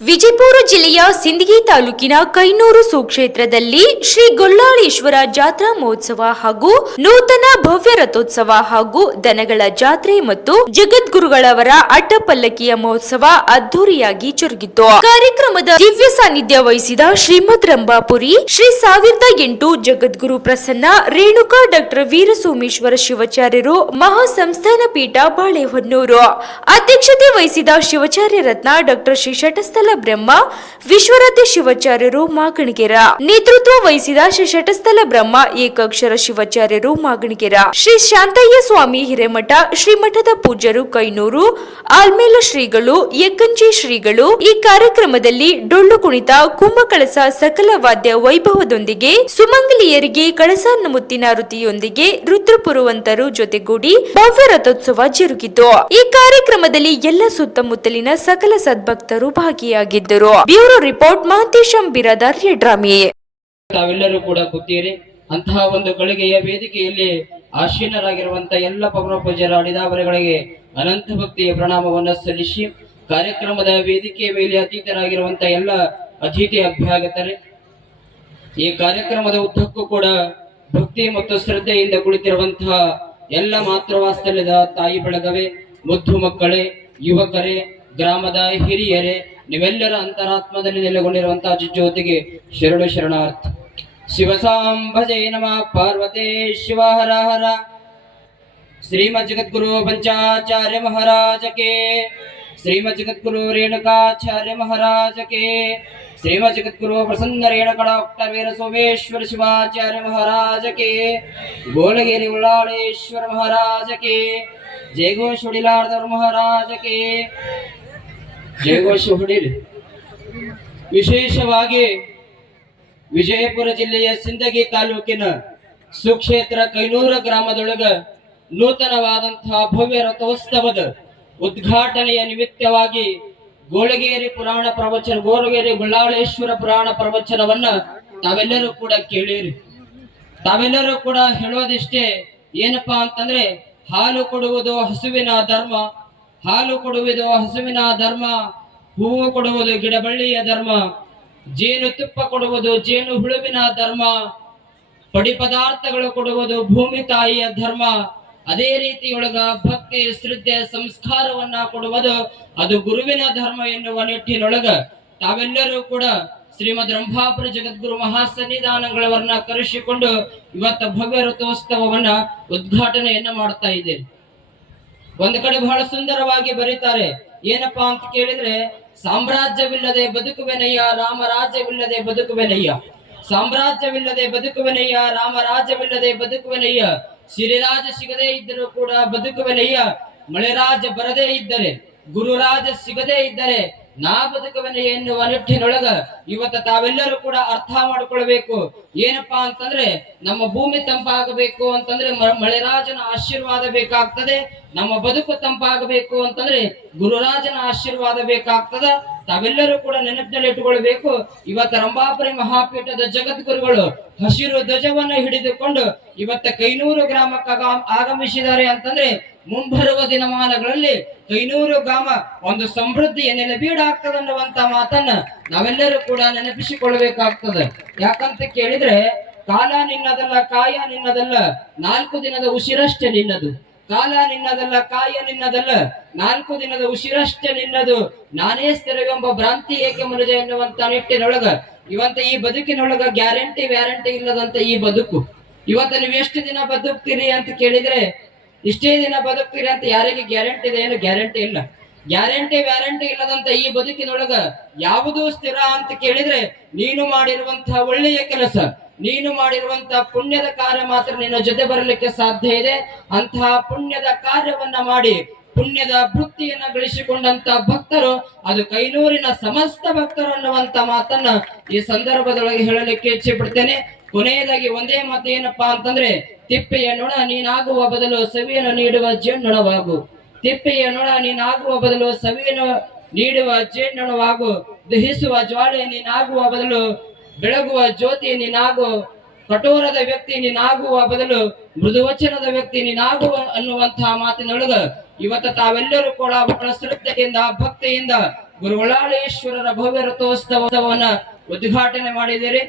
ವಿಜಯಪುರ ಜಿಲ್ಲೆಯ ಸಿಂದಗಿ ತಾಲೂಕಿನ ಕೈನೂರು ಸುಕ್ಷೇತ್ರದಲ್ಲಿ ಶ್ರೀ ಗೊಲ್ಲಾಳೇಶ್ವರ ಜಾತ್ರಾ ಮಹೋತ್ಸವ ಹಾಗೂ ನೂತನ ಭವ್ಯ ರಥೋತ್ಸವ ಹಾಗೂ ದನಗಳ ಜಾತ್ರೆ ಮತ್ತು ಜಗದ್ಗುರುಗಳವರ ಅಡ್ಡಪಲ್ಲಕ್ಕಿಯ ಮಹೋತ್ಸವ ಅದ್ದೂರಿಯಾಗಿ ಜರುಗಿತು. ಕಾರ್ಯಕ್ರಮದ ದಿವ್ಯ ಸಾನ್ನಿಧ್ಯ ವಹಿಸಿದ ಶ್ರೀಮದ್ ರಂಭಾಪುರಿ ಶ್ರೀ 1008 ಜಗದ್ಗುರು ಪ್ರಸನ್ನ ರೇಣುಕಾ ಡಾಕ್ಟರ್ ವೀರಸೋಮೇಶ್ವರ ಶಿವಾಚಾರ್ಯರು ಮಹಾಸಂಸ್ಥಾನ ಪೀಠ ಬಾಳೆಹೊನ್ನೂರು, ಅಧ್ಯಕ್ಷತೆ ವಹಿಸಿದ ಶಿವಾಚಾರ್ಯ ರತ್ನ ಡಾಕ್ಟರ್ ಶ್ರೀ ಶಟಸ್ಥಲ ಬ್ರಹ್ಮ ವಿಶ್ವರಾಧ್ಯ ಶಿವಾಚಾರ್ಯರು ಮಾಗಣಿಗೆರ, ನೇತೃತ್ವ ವಹಿಸಿದ ಶ್ರೀ ಶಟಸ್ಥಲ ಬ್ರಹ್ಮ ಏಕಾಕ್ಷರ ಶಿವಾಚಾರ್ಯರು ಮಾಗಣಿಗೆರ, ಶ್ರೀ ಶಾಂತಯ್ಯ ಸ್ವಾಮಿ ಹಿರೇಮಠ ಶ್ರೀಮಠದ ಪೂಜ್ಯರು ಕೈನೂರು, ಆಲ್ಮೇಲ ಶ್ರೀಗಳು, ಯಕ್ಕಂಜಿ ಶ್ರೀಗಳು ಈ ಕಾರ್ಯಕ್ರಮದಲ್ಲಿ ಡೊಳ್ಳು ಕುಣಿತ, ಕುಂಭಕಳಸ ಸಕಲ ವಾದ್ಯ ವೈಭವದೊಂದಿಗೆ ಸುಮಂಗಲಿಯರಿಗೆ ಕಳಸಾನ್ನ ಮುತ್ತಿನ ಋತಿಯೊಂದಿಗೆ ರುದ್ರಪುರವಂತರು ಜೊತೆಗೂಡಿ ಭವ್ಯ ರಥೋತ್ಸವ ಜರುಗಿತು. ಈ ಕಾರ್ಯಕ್ರಮದಲ್ಲಿ ಎಲ್ಲ ಸುತ್ತಮುತ್ತಲಿನ ಸಕಲ ಸದ್ಭಕ್ತರು ಭಾಗಿಯಾಗಿದ್ದರು. Bureau report Mahantesham Biradar Yadrami. ತಾವೆಲ್ಲರೂ ಕೂಡ ಕೂತೀರಿ. ಅಂತಹ ಒಂದು ಗಳಿಗೆಯ ವೇದಿಕೆಯಲ್ಲಿ ಆಶೀನರಾಗಿರುವಂತಹ ಎಲ್ಲ ಪವನ ಪೂಜ್ಯರ ಅಡಿದಾವರೆಗಳಿಗೆ ಅನಂತ ಭಕ್ತಿಯ ಪ್ರಣಾಮವನ್ನು ಸಲ್ಲಿಸಿ, ಕಾರ್ಯಕ್ರಮದ ವೇದಿಕೆಯ ಮೇಲೆ ಅತಿಥಿಯರಾಗಿರುವಂತಹ ಎಲ್ಲ ಅತಿಥಿ ಅಭ್ಯಾಗತರೆ, ಈ ಕಾರ್ಯಕ್ರಮದ ಉದ್ದಕ್ಕೂ ಕೂಡ ಭಕ್ತಿ ಮತ್ತು ಶ್ರದ್ಧೆಯಿಂದ ಕುಳಿತಿರುವಂತಹ ಎಲ್ಲ ಮಾತೃವಾತ್ಸಲ್ಯದ ತಾಯಿ ಬೆಳಗವೇ, ಮುದ್ದು ಮಕ್ಕಳೇ, ಯುವಕರೇ, ಗ್ರಾಮದ ಹಿರಿಯರೇ, ನೀವೆಲ್ಲರ ಅಂತರಾತ್ಮದಲ್ಲಿ ನೆಲೆಗೊಂಡಿರುವಂತಹ ಜ್ಯೋತಿಗೆ ಶರಣಾರ್ಥ. ಶಿವಸಾಂಭಜಯ ನಮಃ. ಪಾರ್ವತೇ ಶಿವ ಹರ ಹರ. ಶ್ರೀಮದ್ ಜಗದ್ಗುರು ಪಂಚಾಚಾರ್ಯ ಮಹಾರಾಜ ಕೆ, ಶ್ರೀಮದ್ ಜಗದ್ಗುರು ರೇಣುಕಾಚಾರ್ಯ ಮಹಾರಾಜ ಕೆ, ಶ್ರೀಮದ್ ಜಗದ್ಗುರು ಪ್ರಸನ್ನ ರೇಣುಕ ಡಾಕ್ಟರ್ ವೀರ ಸೋಮೇಶ್ವರ ಶಿವಾಚಾರ್ಯ ಮಹಾರಾಜ ಕೆ, ಗೋಲಗೇರಿ ಉಳ್ಳಾಳೇಶ್ವರ ಮಹಾರಾಜ ಕೆ, ಜಯಘೋಷ ಹೊಡಿಲಾರ್ದವ್ರ ಮಹಾರಾಜ ಕೆ, ಜಯಘೋಷ ಹೊಡಿರಿ. ವಿಶೇಷವಾಗಿ ವಿಜಯಪುರ ಜಿಲ್ಲೆಯ ಸಿಂದಗಿ ತಾಲೂಕಿನ ಸುಕ್ಷೇತ್ರ ಕೈನೂರ ಗ್ರಾಮದೊಳಗ ನೂತನವಾದಂತಹ ಭವ್ಯ ರಥೋತ್ಸವದ ಉದ್ಘಾಟನೆಯ ನಿಮಿತ್ತವಾಗಿ ಗೋಳಗೇರಿ ಪುರಾಣ ಪ್ರವಚನ, ಗೋಳಗೇರಿ ಗೊಲ್ಲಾಳೇಶ್ವರ ಪುರಾಣ ಪ್ರವಚನವನ್ನ ತಾವೆಲ್ಲರೂ ಕೂಡ ಕೇಳಿರಿ. ತಾವೆಲ್ಲರೂ ಕೂಡ ಹೇಳೋದಿಷ್ಟೇ, ಏನಪ್ಪಾ ಅಂತಂದ್ರೆ, ಹಾಲು ಕೊಡುವುದು ಹಸುವಿನ ಧರ್ಮ, ಹಾಲು ಕೊಡುವುದು ಹಸುವಿನ ಧರ್ಮ, ಹೂವು ಕೊಡುವುದು ಗಿಡಬಳ್ಳಿಯ ಧರ್ಮ, ಜೇನು ತುಪ್ಪ ಕೊಡುವುದು ಜೇನು ಹುಳುವಿನ ಧರ್ಮ, ಪಡಿ ಪದಾರ್ಥಗಳು ಕೊಡುವುದು ಭೂಮಿ ತಾಯಿಯ ಧರ್ಮ, ಅದೇ ರೀತಿಯೊಳಗ ಭಕ್ತಿ ಶ್ರದ್ಧೆ ಸಂಸ್ಕಾರವನ್ನ ಕೊಡುವುದು ಅದು ಗುರುವಿನ ಧರ್ಮ ಎನ್ನುವ ನಿಟ್ಟಿನೊಳಗ ತಾವೆಲ್ಲರೂ ಕೂಡ ಶ್ರೀಮದ್ ರಂಭಾಪುರ ಜಗದ್ಗುರು ಮಹಾಸನ್ನಿಧಾನಗಳವರನ್ನ ಕರೆಸಿಕೊಂಡು ಇವತ್ತ ಭವ್ಯ ರಥೋತ್ಸವವನ್ನ ಉದ್ಘಾಟನೆಯನ್ನ ಮಾಡ್ತಾ ಇದ್ದೇವೆ. ಒಂದು ಕಡೆ ಬಹಳ ಸುಂದರವಾಗಿ ಬರೀತಾರೆ, ಏನಪ್ಪಾ ಅಂತ ಕೇಳಿದ್ರೆ, ಸಾಮ್ರಾಜ್ಯವಿಲ್ಲದೆ ಬದುಕುವೆನಯ್ಯ, ರಾಮರಾಜ್ಯವಿಲ್ಲದೆ ಬದುಕುವೆನಯ್ಯ, ಸಾಮ್ರಾಜ್ಯವಿಲ್ಲದೆ ಬದುಕುವೆನಯ್ಯ, ರಾಮರಾಜ್ಯವಿಲ್ಲದೆ ಬದುಕುವೆನಯ್ಯ, ಸಿರಿರಾಜ ಸಿಗದೇ ಇದ್ದರೂ ಕೂಡ ಬದುಕುವೆನಯ್ಯ, ಮಳೆರಾಜ ಬರದೇ ಇದ್ದರೆ, ಗುರುರಾಜ ಸಿಗದೇ ಇದ್ದರೆ ನಾ ಬದುಕುವೆನೆ ಎನ್ನುವ ನಿಟ್ಟಿನೊಳಗ ಇವತ್ತ ತಾವೆಲ್ಲರೂ ಕೂಡ ಅರ್ಥ ಮಾಡ್ಕೊಳ್ಬೇಕು. ಏನಪ್ಪಾ ಅಂತಂದ್ರೆ, ನಮ್ಮ ಭೂಮಿ ತಂಪಾಗಬೇಕು ಅಂತಂದ್ರೆ ಮಳೆರಾಜನ ಆಶೀರ್ವಾದ ಬೇಕಾಗ್ತದೆ, ನಮ್ಮ ಬದುಕು ತಂಪಾಗಬೇಕು ಅಂತಂದ್ರೆ ಗುರುರಾಜನ ಆಶೀರ್ವಾದ ಬೇಕಾಗ್ತದ. ತಾವೆಲ್ಲರೂ ಕೂಡ ನೆನಪಿನಲ್ಲಿ ಇಟ್ಟುಕೊಳ್ಬೇಕು. ಇವತ್ತ ರಂಭಾಪುರಿ ಮಹಾಪೀಠದ ಜಗದ್ಗುರುಗಳು ಹಸಿರು ಧ್ವಜವನ್ನ ಹಿಡಿದುಕೊಂಡು ಇವತ್ತ ಕೈನೂರು ಗ್ರಾಮಕ್ಕೆ ಆಗಮಿಸಿದ್ದಾರೆ ಅಂತಂದ್ರೆ ಮುಂಬರುವ ದಿನಮಾನಗಳಲ್ಲಿ ಕೈನೂರು ಗ್ರಾಮ ಒಂದು ಸಮೃದ್ಧಿಯ ನೆಲೆಬೀಡಾಗ್ತದೆ ಅನ್ನುವಂತ ಮಾತನ್ನ ನಾವೆಲ್ಲರೂ ಕೂಡ ನೆನಪಿಸಿಕೊಳ್ಬೇಕಾಗ್ತದೆ. ಯಾಕಂತ ಕೇಳಿದ್ರೆ, ಕಾಲ ನಿನ್ನದಲ್ಲ, ಕಾಯ ನಿನ್ನದಲ್ಲ, 4 ದಿನದ ಉಸಿರಷ್ಟೇ ನಿನ್ನದು. ಕಾಲ ನಿನ್ನದಲ್ಲ, ಕಾಯ ನಿನ್ನದಲ್ಲ, 4 ದಿನದ ಉಸಿರಷ್ಟೇ ನಿನ್ನದು. ನಾನೇ ಸ್ಥಿರವೆಂಬ ಭ್ರಾಂತಿ ಏಕೆ ಮನುಜ ಎನ್ನುವಂತ ನಿಟ್ಟಿನೊಳಗ ಇವತ್ತ ಈ ಬದುಕಿನೊಳಗ ಗ್ಯಾರಂಟಿ ವ್ಯಾರಂಟಿ ಇಲ್ಲದಂತ ಈ ಬದುಕು. ಇವತ್ತ ನೀವು ಎಷ್ಟು ದಿನ ಬದುಕ್ತೀರಿ ಅಂತ ಕೇಳಿದ್ರೆ, ಇಷ್ಟೇ ದಿನ ಬದುಕ್ತೀರಿ ಅಂತ ಯಾರಿಗೆ ಗ್ಯಾರಂಟಿ ಇದೆ? ಏನು ಗ್ಯಾರಂಟಿ ಇಲ್ಲ. ಗ್ಯಾರಂಟಿ ವ್ಯಾರಂಟಿ ಇಲ್ಲದಂತ ಈ ಬದುಕಿನೊಳಗ ಯಾವುದೂ ಸ್ಥಿರ ಅಂತ ಕೇಳಿದ್ರೆ, ನೀನು ಮಾಡಿರುವಂತಹ ಒಳ್ಳೆಯ ಕೆಲಸ, ನೀನು ಮಾಡಿರುವಂತಹ ಪುಣ್ಯದ ಕಾರ್ಯ ಮಾತ್ರ ನಿನ್ನ ಜೊತೆ ಬರಲಿಕ್ಕೆ ಸಾಧ್ಯ ಇದೆ. ಅಂತಹ ಪುಣ್ಯದ ಕಾರ್ಯವನ್ನ ಮಾಡಿ ಪುಣ್ಯದ ವೃತ್ತಿಯನ್ನ ಗಳಿಸಿಕೊಂಡಂತ ಭಕ್ತರು ಅದು ಕೈನೂರಿನ ಸಮಸ್ತ ಭಕ್ತರು ಅನ್ನುವಂತ ಮಾತನ್ನ ಈ ಸಂದರ್ಭದೊಳಗೆ ಹೇಳಲಿಕ್ಕೆ ಇಚ್ಛೆ ಪಡ್ತೇನೆ. ಕೊನೆಯದಾಗಿ ಒಂದೇ ಮಾತು ಏನಪ್ಪಾ ಅಂತಂದ್ರೆ, ತಿಪ್ಪೆಯ ನೊಣ ನೀನಾಗುವ ಬದಲು ಸವಿಯನ್ನು ನೀಡುವ ಜೇನ್ನೊಣವಾಗು. ತಿಪ್ಪೆಯ ನೊಣ ನೀನಾಗುವ ಬದಲು ಸವಿಯನ್ನು ನೀಡುವ ಜೇನ್ನೊಣವಾಗು. ದಹಿಸುವ ಜ್ವಾಲೆ ನೀನಾಗುವ ಬದಲು ಬೆಳಗುವ ಜ್ಯೋತಿ ನೀನಾಗು. ಕಠೋರದ ವ್ಯಕ್ತಿ ನೀನಾಗುವ ಬದಲು ಮೃದುವಚನದ ವ್ಯಕ್ತಿ ನೀನಾಗುವ ಅನ್ನುವಂತಹ ಮಾತಿನೊಳಗ ಇವತ್ತು ತಾವೆಲ್ಲರೂ ಕೂಡ ಬಹಳ ಶ್ರದ್ಧೆಯಿಂದ ಭಕ್ತಿಯಿಂದ ಗುರುಗಳಾಳೇಶ್ವರರ ಭವ್ಯ ರಥೋತ್ಸವವನ್ನ ಉದ್ಘಾಟನೆ ಮಾಡಿದಿರಿ.